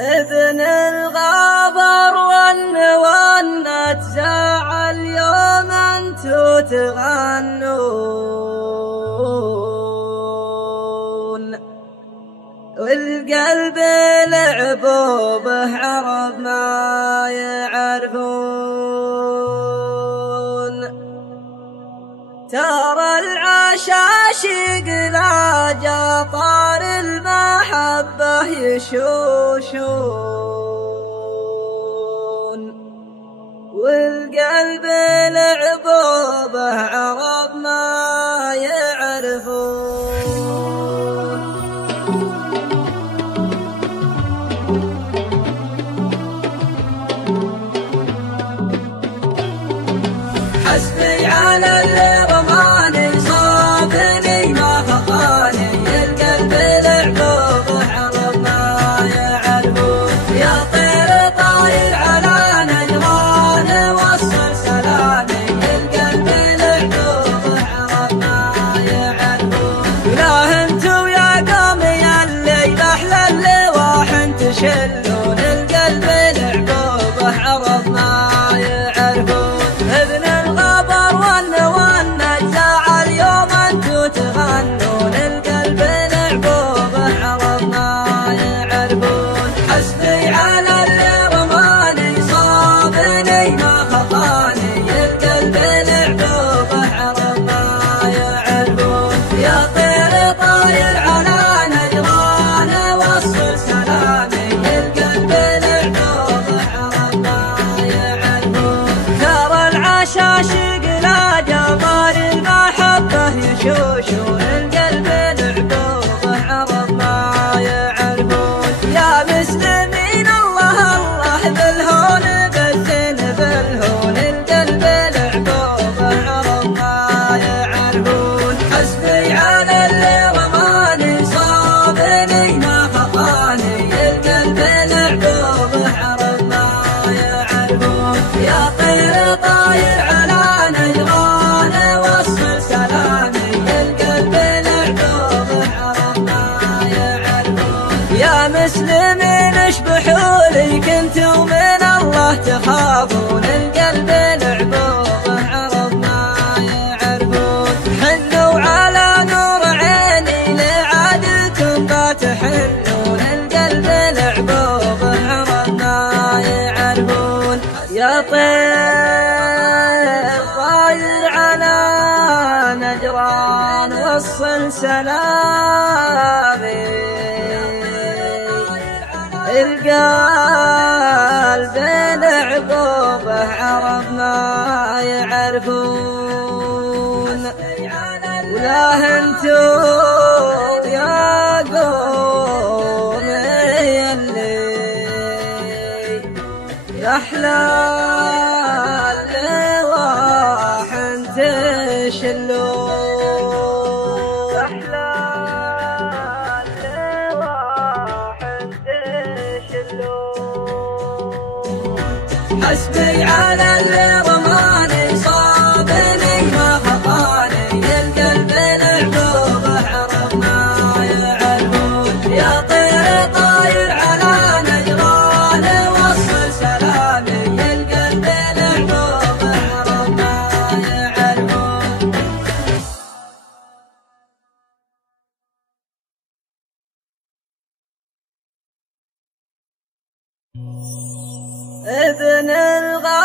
ابن الغابر والنوى تزعل يوم انتو تغنون، والقلب لعبوا به عرب ما يعرفون. ترى العشاشق لا جطار المحبة يشوشون، والقلب لعبوا به عرب ما يعرفون. حسبي على اللي رماني صابني ما خطاني، القلب لعبوا به عرب ما يعرفون. يا طير طاير على نجران وصل سلامي، القلب لعبوا به عرب ما يعرفون. لا انتو يا قومي الليل احلى اللواح تشلون، القلب لعبوا به عرب ما يعرفون. ابن الغابر والنوى تزعل يوم انتو تغنون، القلب لعبوا به عرب ما يعرفون. حسبي على اللي رماني صابني ما خطاني، القلب لعبوا به عرب ما يعرفون. يا طير طاير على نجران وصل سلامي، القلب لعبوا به عرب ما يعرفون. ترى العشاشق لا جبار المحبة يشوشون، القلب لعبوا به عرب ما يعرفون. يا مسلمين الله الله بالهون بالزين بالهون، القلب لعبوا به عرب ما يعرفون. حسبي على اللي رماني صابني ما خطاني، القلب لعبوا به عرب ما يعرفون. يا طير طاير على نجران وصل سلامي، القلب لعبوا به عرب ما يعرفون. يا مسلمين اشبحوا لي كنتم من الله تخافون، القلب لعبوا به عرب ما يعرفون. حنوا على نور عيني لعادكم باتحنون، القلب لعبوا به عرب ما يعرفون. يا طير طاير على نجران وصل سلامي، القلب لعبوا به عرب ما يعرفون. ولا انتو يا قومي اللي احلى اللواح تشلون، احلى اللواح تشلون. حسبي على اللي رماني صابني ما خطاني، القلب لعبوا به عرب ما يعرفون. يا طير طاير على نجران وصل سلامي، القلب لعبوا به عرب ما يعرفون. ابن الغابر